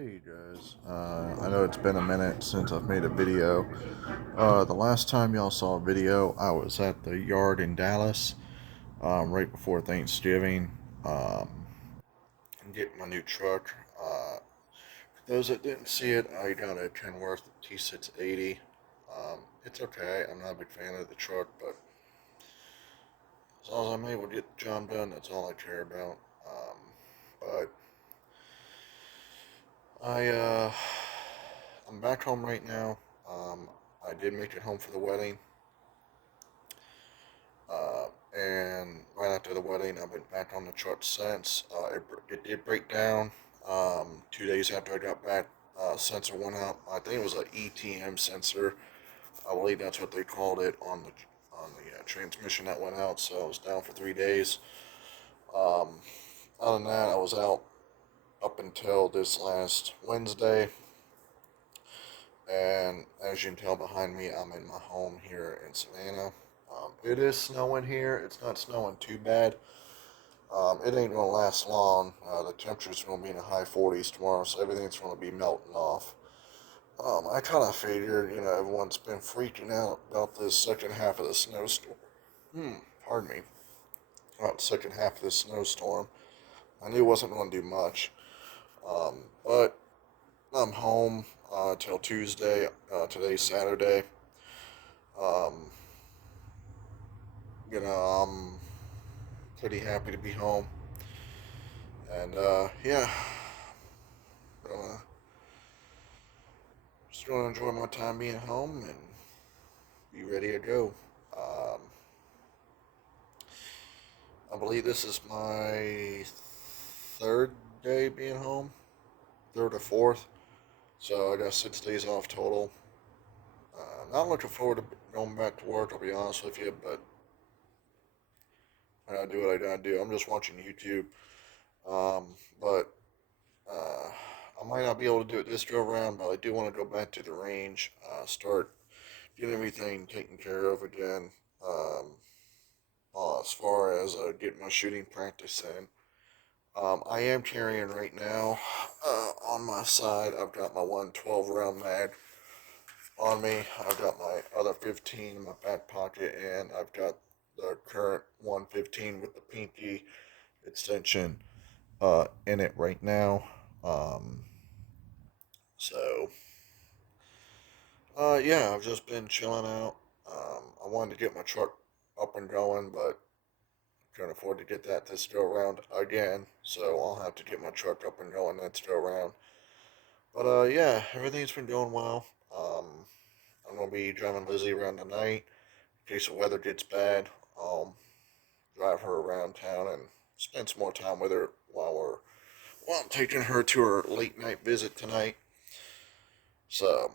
Hey guys, I know it's been a minute since I've made a video. The last time y'all saw a video, I was at the yard in Dallas, right before Thanksgiving, um, getting my new truck. For those that didn't see it, I got a Kenworth T680. It's okay, I'm not a big fan of the truck, but as long as I'm able to get the job done, that's all I care about. But I, uh, I'm back home right now. I did make it home for the wedding. And right after the wedding, I've been back on the truck since. It did break down 2 days after I got back. Sensor went out. I think it was an ETM sensor. I believe that's what they called it on the transmission that went out. So I was down for 3 days. Um, Other than that, I was out up until this last Wednesday. And as you can tell behind me, I'm in my home here in Savannah. It is snowing here. It's not snowing too bad. It ain't gonna last long. The temperature's gonna be in the high 40s tomorrow, so everything's gonna be melting off. I kind of figured, everyone's been freaking out about this second half of the snowstorm. Pardon me. About the second half of this snowstorm. I knew it wasn't gonna do much. But I'm home till Tuesday. Today's Saturday. Um, I'm pretty happy to be home. And yeah, gonna just gonna enjoy my time being home and be ready to go. Um, I believe this is my third day being home, third or fourth. So I got 6 days off total. Not looking forward to going back to work. I'll be honest with you, but I gotta do what I gotta do. I'm just watching YouTube. But I might not be able to do it this go around, but I do want to go back to the range, start getting everything taken care of again. As far as getting my shooting practice in, I am carrying right now on my side. I've got my 112 round mag on me. I've got my other 15 in my back pocket, and I've got the current 115 with the pinky extension in it right now. Um, so yeah, I've just been chilling out. I wanted to get my truck up and going, but can't afford to get that this go around again. So I'll have to get my truck up and going next go around. But yeah, everything's been going well. Um, I'm gonna be driving Lizzie around tonight in case the weather gets bad. I'll drive her around town and spend some more time with her while I'm taking her to her late night visit tonight. So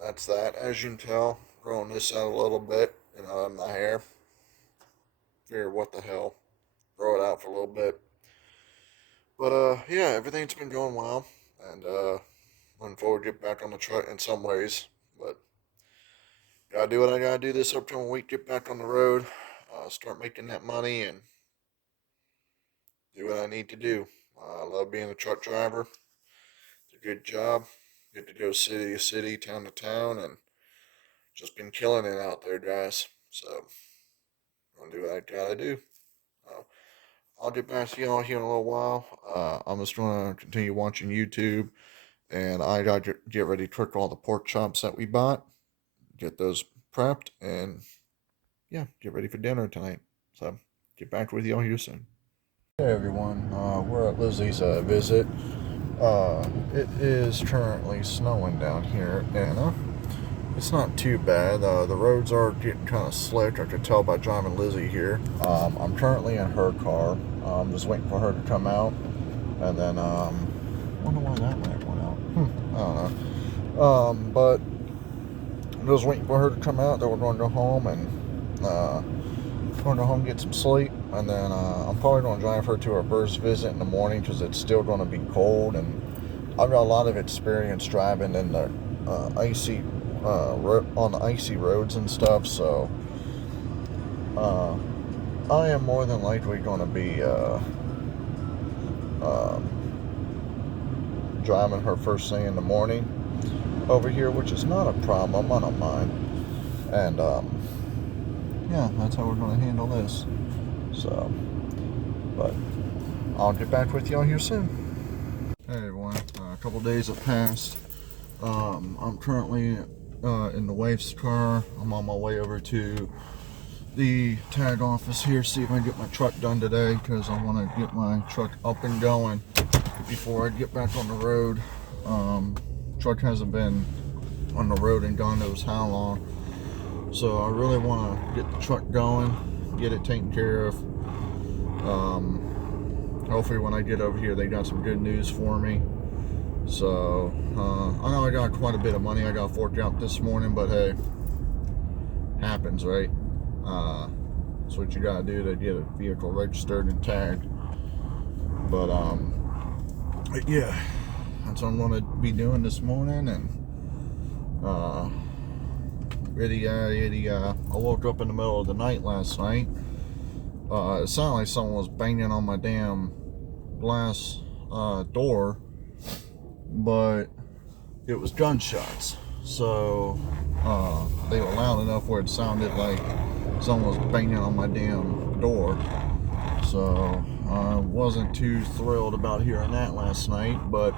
that's that. As you can tell, growing this out a little bit, in my hair. Figure what the hell, grow it out for a little bit. But yeah, everything's been going well, and looking forward to get back on the truck in some ways. But gotta do what I gotta do this upcoming week. Get back on the road, start making that money, and do what I need to do. I love being a truck driver. It's a good job. Get to go city to city, town to town, and just been killing it out there, guys. So gonna do what I gotta do. Uh, I'll get back to y'all here in a little while. I'm just gonna continue watching YouTube, and I gotta get ready to cook all the pork chops that we bought. Get those prepped, and yeah, get ready for dinner tonight. So get back with y'all here soon. Hey everyone, we're at Lizzie's visit. It is currently snowing down here, and it's not too bad. The roads are getting kind of slick. I could tell by driving Lizzie here. I'm currently in her car. I'm just waiting for her to come out, and then wonder why that light went out. I don't know. But I'm just waiting for her to come out. Then we're going to go home and going to go home get some sleep, and then I'm probably going to drive her to her first visit in the morning because it's still going to be cold, and I've got a lot of experience driving in the icy on the icy roads and stuff, so I am more than likely going to be driving her first thing in the morning over here, which is not a problem. I don't mind. And yeah, that's how we're going to handle this. So, but I'll get back with y'all here soon. Hey everyone, a couple days have passed. I'm currently in the wife's car. I'm on my way over to the tag office here, see if I can get my truck done today, because I want to get my truck up and going before I get back on the road. Truck hasn't been on the road in God knows how long, so I really want to get the truck going, get it taken care of. Hopefully when I get over here they got some good news for me. So I know I got quite a bit of money I got forked out this morning, but hey, happens, right? That's what you gotta do to get a vehicle registered and tagged. But yeah, that's what I'm gonna be doing this morning. And I woke up in the middle of the night last night. It sounded like someone was banging on my damn glass door, but it was gunshots. So they were loud enough where it sounded like someone was banging on my damn door. So I wasn't too thrilled about hearing that last night, but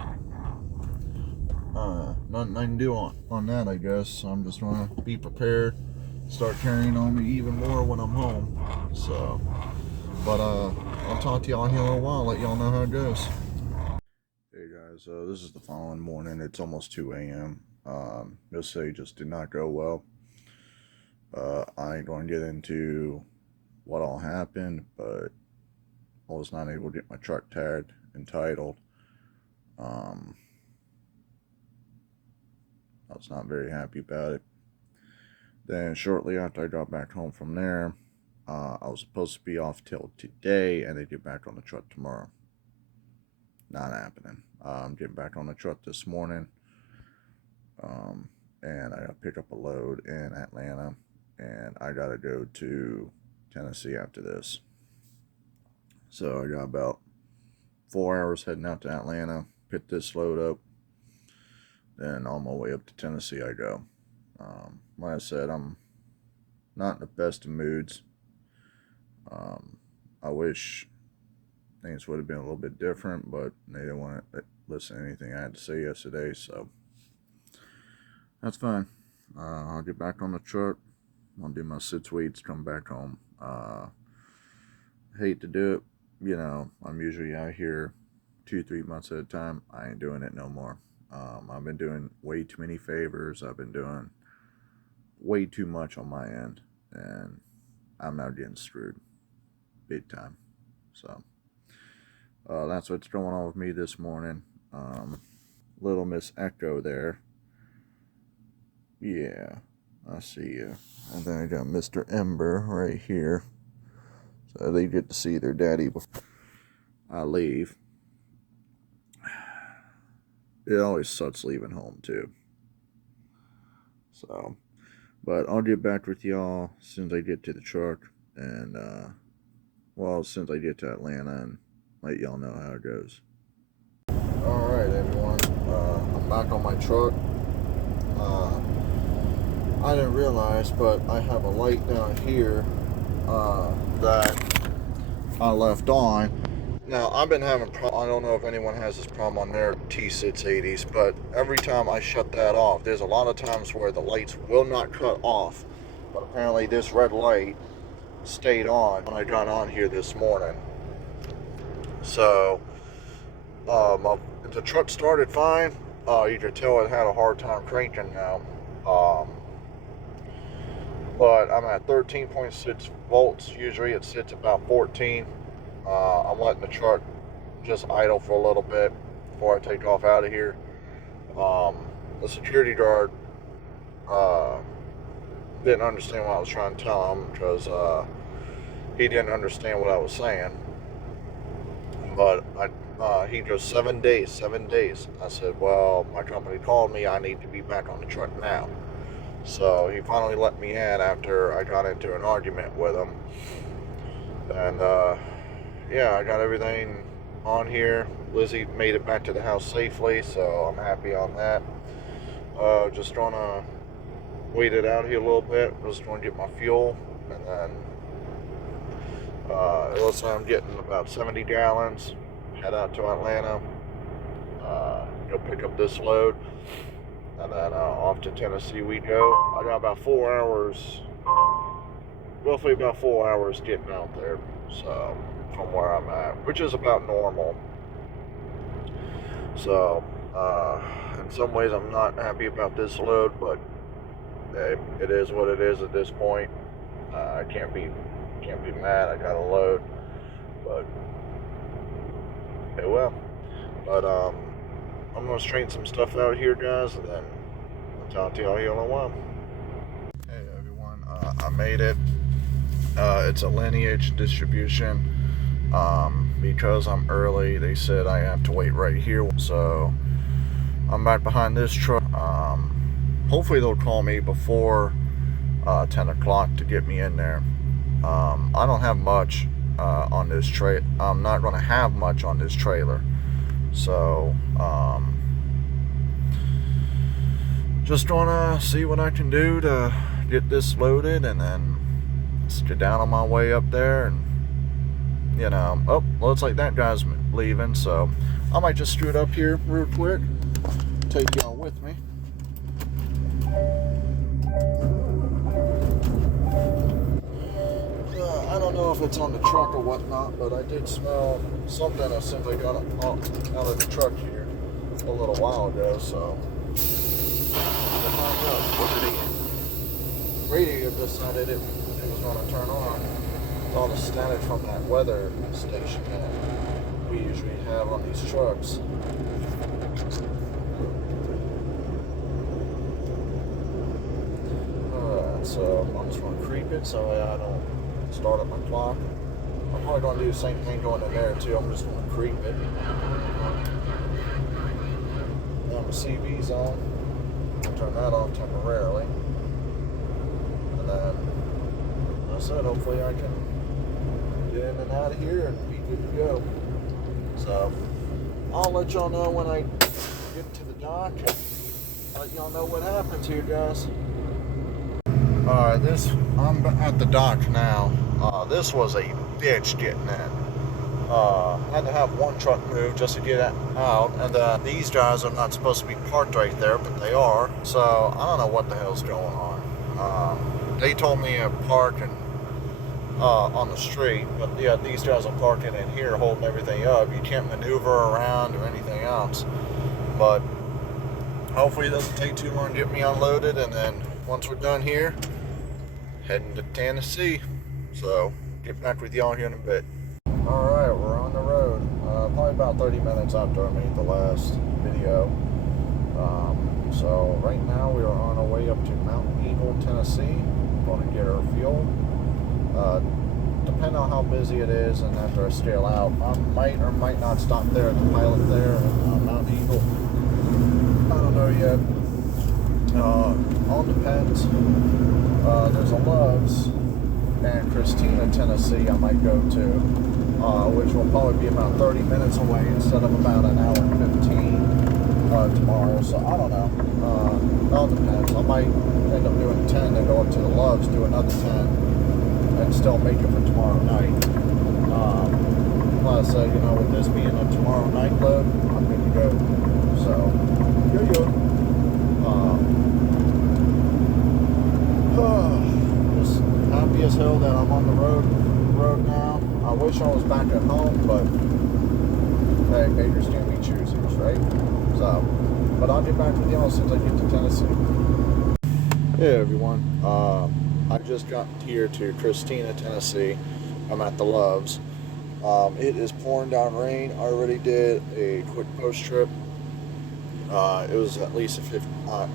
nothing I can do on that, I guess. I'm just gonna be prepared, start carrying on me even more when I'm home. So, but I'll talk to y'all here in a little while, let y'all know how it goes. Hey guys, this is the following morning. It's almost 2 a.m. Yesterday just did not go well. I ain't going to get into what all happened, but I was not able to get my truck tagged and titled. I was not very happy about it. Then shortly after I got back home from there, I was supposed to be off till today, and they get back on the truck tomorrow. Not happening. I'm getting back on the truck this morning, and I got to pick up a load in Atlanta, and I got to go to Tennessee after this. So I got about 4 hours heading out to Atlanta, pick this load up, then on my way up to Tennessee I go. Like I said, I'm not in the best of moods. I wish things would have been a little bit different, but they didn't want to listen to anything I had to say yesterday, so that's fine. I'll get back on the truck. I'll do my sit weeks, come back home. Hate to do it. You know, I'm usually out here 2-3 months at a time. I ain't doing it no more. I've been doing way too many favors. I've been doing way too much on my end, and I'm now getting screwed big time. So that's what's going on with me this morning. Little Miss Echo there. Yeah, I see you. And then I got Mr. Ember right here. So they get to see their daddy before I leave. It always sucks leaving home too. So, but I'll get back with y'all as soon as I get to the truck, and well, as soon as I get to Atlanta, and let y'all know how it goes. Alright everyone, I'm back on my truck. I didn't realize, but I have a light down here that I left on. Now, I've been having I don't know if anyone has this problem on their T680s, but every time I shut that off, there's a lot of times where the lights will not cut off. But apparently this red light stayed on when I got on here this morning. So, the truck started fine. You could tell it had a hard time cranking now. But I'm at 13.6 volts. Usually it sits about 14. I'm letting the truck just idle for a little bit before I take off out of here. The security guard didn't understand what I was trying to tell him, because he didn't understand what I was saying. But he goes, 7 days, 7 days. I said, well, my company called me. I need to be back on the truck now. So he finally let me in after I got into an argument with him. And yeah, I got everything on here. Lizzie made it back to the house safely, so I'm happy on that. Just gonna wait it out here a little bit. Just gonna get my fuel, and then it looks like I'm getting about 70 gallons. Head out to Atlanta. Go pick up this load, and then off to Tennessee we go. I got about 4 hours, roughly about 4 hours getting out there. So from where I'm at, which is about normal. So in some ways I'm not happy about this load, but hey, it is what it is at this point. I can't be mad. I got a load, but hey, well. But I'm gonna straighten some stuff out here, guys, and then I'll talk to y'all here in a while. Hey everyone, I made it. It's a lineage distribution. Because I'm early, they said I have to wait right here. So I'm back behind this truck. Hopefully they'll call me before 10 o'clock to get me in there. I don't have much on this trailer. I'm not going to have much on this trailer. So just going to see what I can do to get this loaded, and then get down on my way up there. And you know, oh, looks like that guy's leaving, so I might just scoot up here real quick, take y'all with me. I don't know if it's on the truck or whatnot, but I did smell something as soon as I got out of the truck here a little while ago, so what did he? Radio decided it was going to turn on. All the static from that weather station that we usually have on these trucks. Alright, so I'm just going to creep it so I don't start up my clock. I'm probably going to do the same thing going in there too. I'm just going to creep it. Now the CV's on. I'll turn that off temporarily. And then, like I said, hopefully I can get in and out of here and be good to go. So I'll let y'all know when I get to the dock. I'll let y'all know what happens here, guys. Alright, I'm at the dock now. This was a bitch getting in. I had to have one truck move just to get out, and these guys are not supposed to be parked right there, but they are. So I don't know what the hell's going on. They told me to park and on the street, but yeah, these guys are parking in here holding everything up. You can't maneuver around or anything else, but hopefully it doesn't take too long to get me unloaded, and then once we're done here, heading to Tennessee. So get back with y'all here in a bit. Alright, we're on the road. Probably about 30 minutes after I made the last video. So right now we are on our way up to Mountain Eagle, Tennessee. Going to get our fuel. Depending on how busy it is and after I scale out, I might or might not stop there at the pilot there at Mount Eagle. I don't know yet. All depends. There's a Love's in Christina, Tennessee I might go to, which will probably be about 30 minutes away instead of about an hour and 15 tomorrow. So I don't know. It all depends. I might end up doing 10 and go up to the Love's, do another 10. And still make it for tomorrow night. Like I said, you know, with this being a tomorrow night load, I'm good to go. So, just happy as hell that I'm on the road now. I wish I was back at home, but hey, beggars can't be choosers, right? So, but I'll get back with y'all as soon as I get to Tennessee. Hey everyone. I just got here to Christina, Tennessee. I'm at the Love's. It is pouring down rain. I already did a quick post trip. It was at least a 50,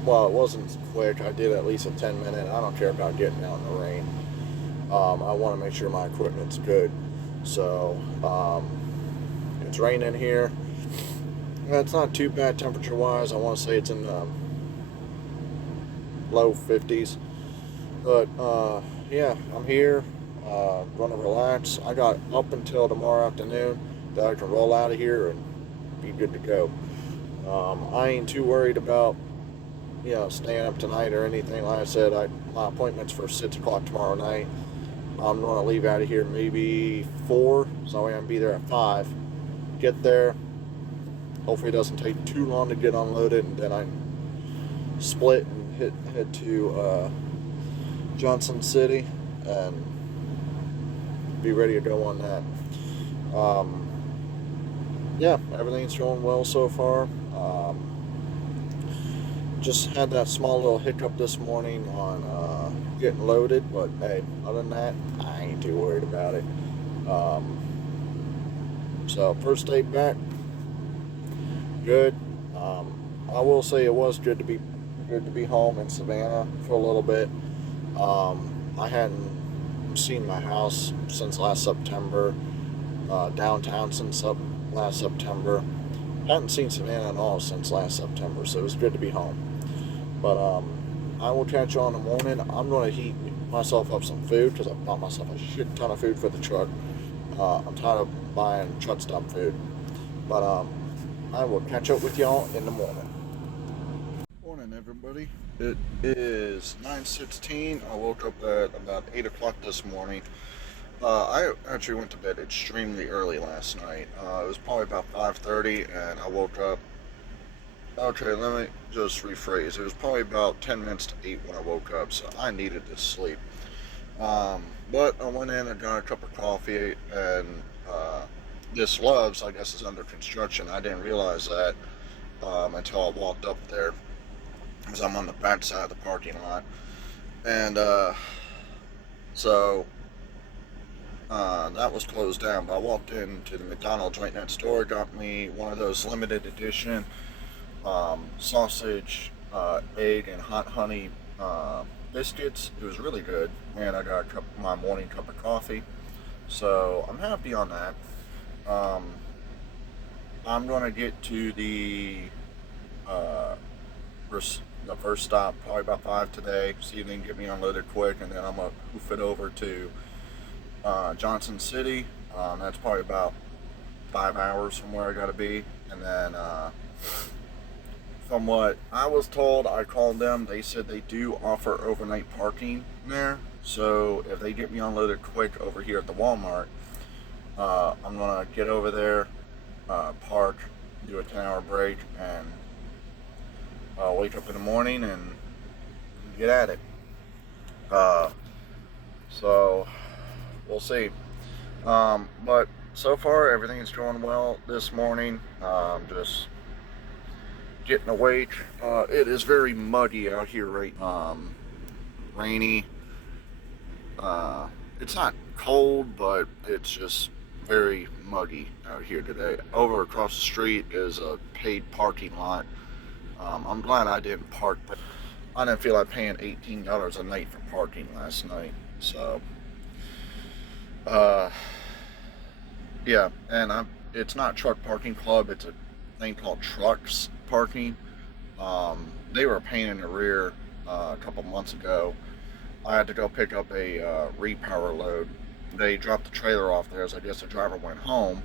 well, it wasn't quick. I did at least a 10-minute. I don't care about getting out in the rain. I want to make sure my equipment's good. So, it's raining here. It's not too bad temperature-wise. I want to say it's in the low 50s. But, yeah, I'm here, going to relax. I got up until tomorrow afternoon. that I can roll out of here and be good to go. I ain't too worried about staying up tonight or anything. Like I said, my appointment's for 6 o'clock tomorrow night. I'm going to leave out of here maybe 4, so I can be there at 5. Get there. Hopefully, it doesn't take too long to get unloaded, and then I split and head to Johnson City and be ready to go on that. Yeah, everything's going well so far. Just had that small little hiccup this morning on getting loaded, but hey, other than that, I ain't too worried about it. So first day back, good. I will say it was good to be home in Savannah for a little bit. I hadn't seen my house since last September, downtown since last September. Hadn't seen Savannah at all since last September, so it was good to be home. But I will catch you on the morning. I'm going to heat myself up some food because I bought myself a shit ton of food for the truck. I'm tired of buying truck stop food. But I will catch up with y'all in the morning. Morning, everybody. It is 9:16. I woke up at about 8 o'clock this morning. I actually went to bed extremely early last night. It was probably about 5:30, and I woke up. Okay, let me just rephrase. It was probably about 10 minutes to 8 when I woke up, so I needed this sleep. But I went in and got a cup of coffee, and this Love's, I guess, is under construction. I didn't realize that until I walked up there, because I'm on the back side of the parking lot. And so that was closed down, but I walked into the McDonald's right next door, got me one of those limited edition sausage, egg, and hot honey biscuits. It was really good, and I got my morning cup of coffee, so I'm happy on that. I'm going to get to the first stop probably about 5 today, see if they can get me unloaded quick, and then I'm going to hoof it over to Johnson City. That's probably about 5 hours from where I got to be. And then from what I was told, I called them. They said they do offer overnight parking there. So if they get me unloaded quick over here at the Walmart, I'm going to get over there, park, do a 10-hour break, and wake up in the morning and get at it. So we'll see. But so far everything is going well this morning. Just getting awake. It is very muggy out here right now. Rainy. It's not cold, but it's just very muggy out here today. Over across the street is a paid parking lot. I'm glad I didn't park, but I didn't feel like paying $18 a night for parking last night. So yeah, and it's not Truck Parking Club, it's a thing called Trucks Parking. They were a pain in the rear a couple months ago. I had to go pick up a repower load. They dropped the trailer off there, so I guess the driver went home,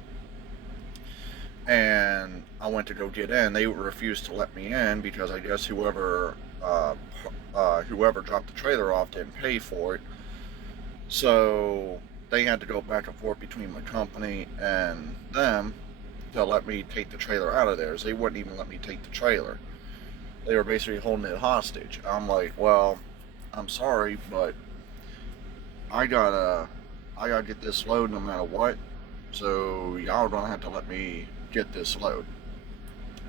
and I went to go get in. They refused to let me in because I guess whoever dropped the trailer off didn't pay for it. So they had to go back and forth between my company and them to let me take the trailer out of there. So they wouldn't even let me take the trailer. They were basically holding it hostage. I'm like, well, I'm sorry, but I gotta get this load no matter what. So y'all are gonna have to let me get this load.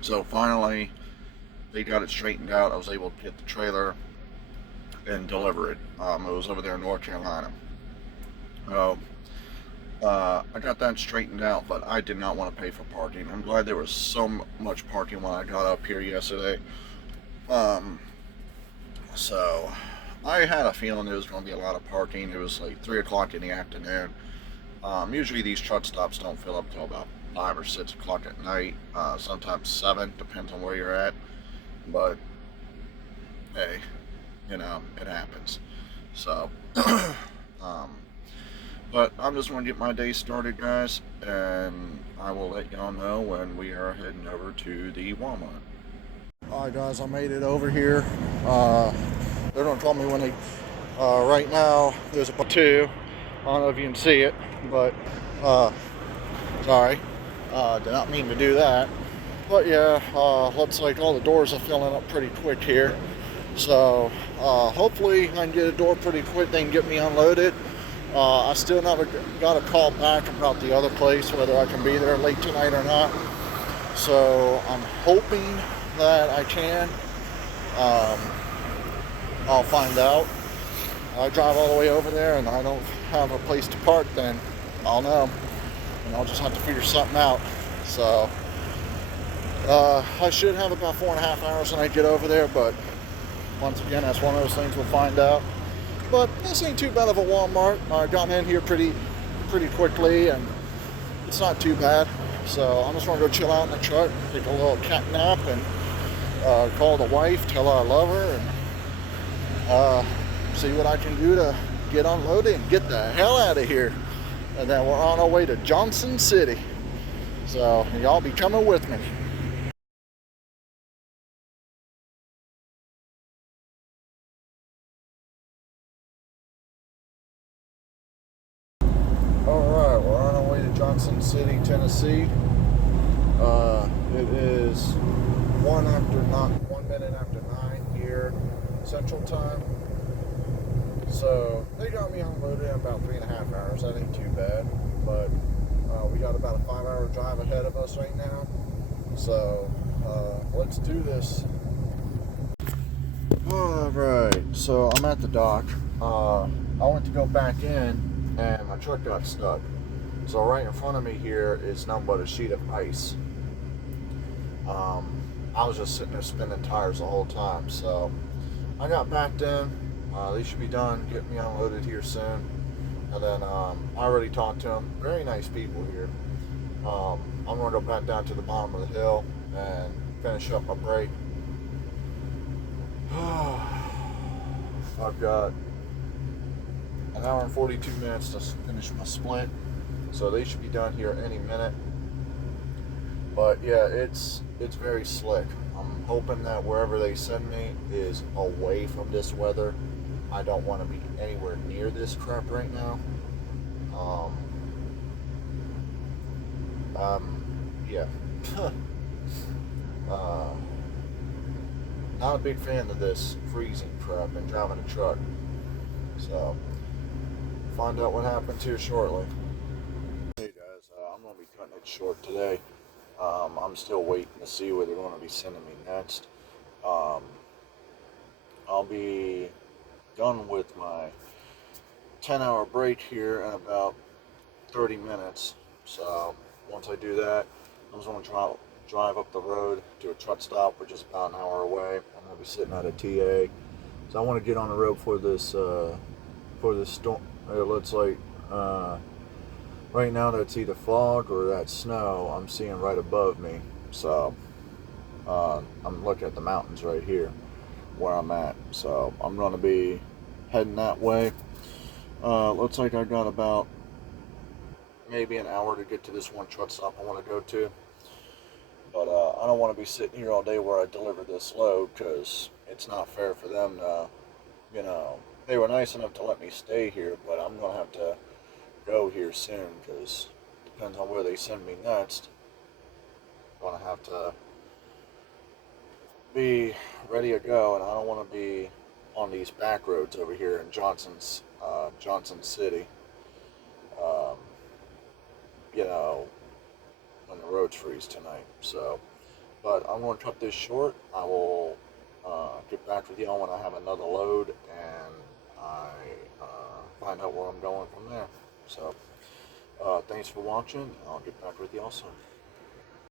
So finally, they got it straightened out. I was able to get the trailer and deliver it. It was over there in North Carolina. I got that straightened out, but I did not want to pay for parking. I'm glad there was so much parking when I got up here yesterday. So I had a feeling there was going to be a lot of parking. It was like 3 o'clock in the afternoon. Usually these truck stops don't fill up till about 5 or 6 o'clock at night. Sometimes 7, depends on where you're at. But hey, it happens. So But I'm just going to get my day started, guys, and I will let y'all know when we are heading over to the Walmart. Alright, guys, I made it over here. They're going to tell me when they. Right now, there's a two. I don't know if you can see it, but sorry, did not mean to do that. But yeah, looks like all the doors are filling up pretty quick here. So hopefully I can get a door pretty quick. They can get me unloaded. I still never got a call back about the other place, whether I can be there late tonight or not. So I'm hoping that I can. I'll find out. I drive all the way over there and I don't have a place to park, then I'll know. And I'll just have to figure something out. So I should have about 4.5 hours when I get over there, but once again, that's one of those things we'll find out. But this ain't too bad of a Walmart. I got in here pretty quickly, and it's not too bad. So I'm just gonna go chill out in the truck, take a little cat nap, and call the wife, tell her I love her, and see what I can do to get unloaded and get the hell out of here. And then we're on our way to Johnson City. So y'all be coming with me. Alright, we're on our way to Johnson City, Tennessee. It is 1 minute after 9 here, Central Time. So they got me unloaded in about 3.5 hours. That ain't too bad. But we got about a 5-hour drive ahead of us right now. So let's do this. Alright, so I'm at the dock. I went to go back in and my truck got stuck. So right in front of me here is nothing but a sheet of ice. I was just sitting there spinning tires the whole time. So I got backed in. They should be done getting me unloaded here soon. And then I already talked to them. Very nice people here. I'm going to go back down to the bottom of the hill and finish up my break. I've got an hour and 42 minutes to finish my split. So they should be done here any minute. But yeah, it's very slick. I'm hoping that wherever they send me is away from this weather. I don't want to be anywhere near this crap right now. Yeah. Not a big fan of this freezing crap and driving a truck. So, find out what happens here shortly. Hey guys, I'm going to be cutting it short today. I'm still waiting to see where they're going to be sending me next. I'll be done with my 10-hour break here in about 30 minutes. So once I do that, I'm just going to drive up the road to a truck stop, which is about an hour away. I'm going to be sitting at a TA. So I want to get on the road for this storm. It looks like right now that's either fog or that's snow. I'm seeing right above me. So I'm looking at the mountains right here where I'm at. So I'm going to be heading that way. Looks like I got about maybe an hour to get to this one truck stop I want to go to. But I don't want to be sitting here all day where I deliver this load, because it's not fair for them to, they were nice enough to let me stay here, but I'm going to have to go here soon, because it depends on where they send me next. I'm going to have to be ready to go, and I don't want to be on these back roads over here in Johnson City. Um, when the roads freeze tonight. So, but I'm going to cut this short. I will get back with y'all when I have another load and I find out where I'm going from there. So, thanks for watching. I'll get back with y'all soon.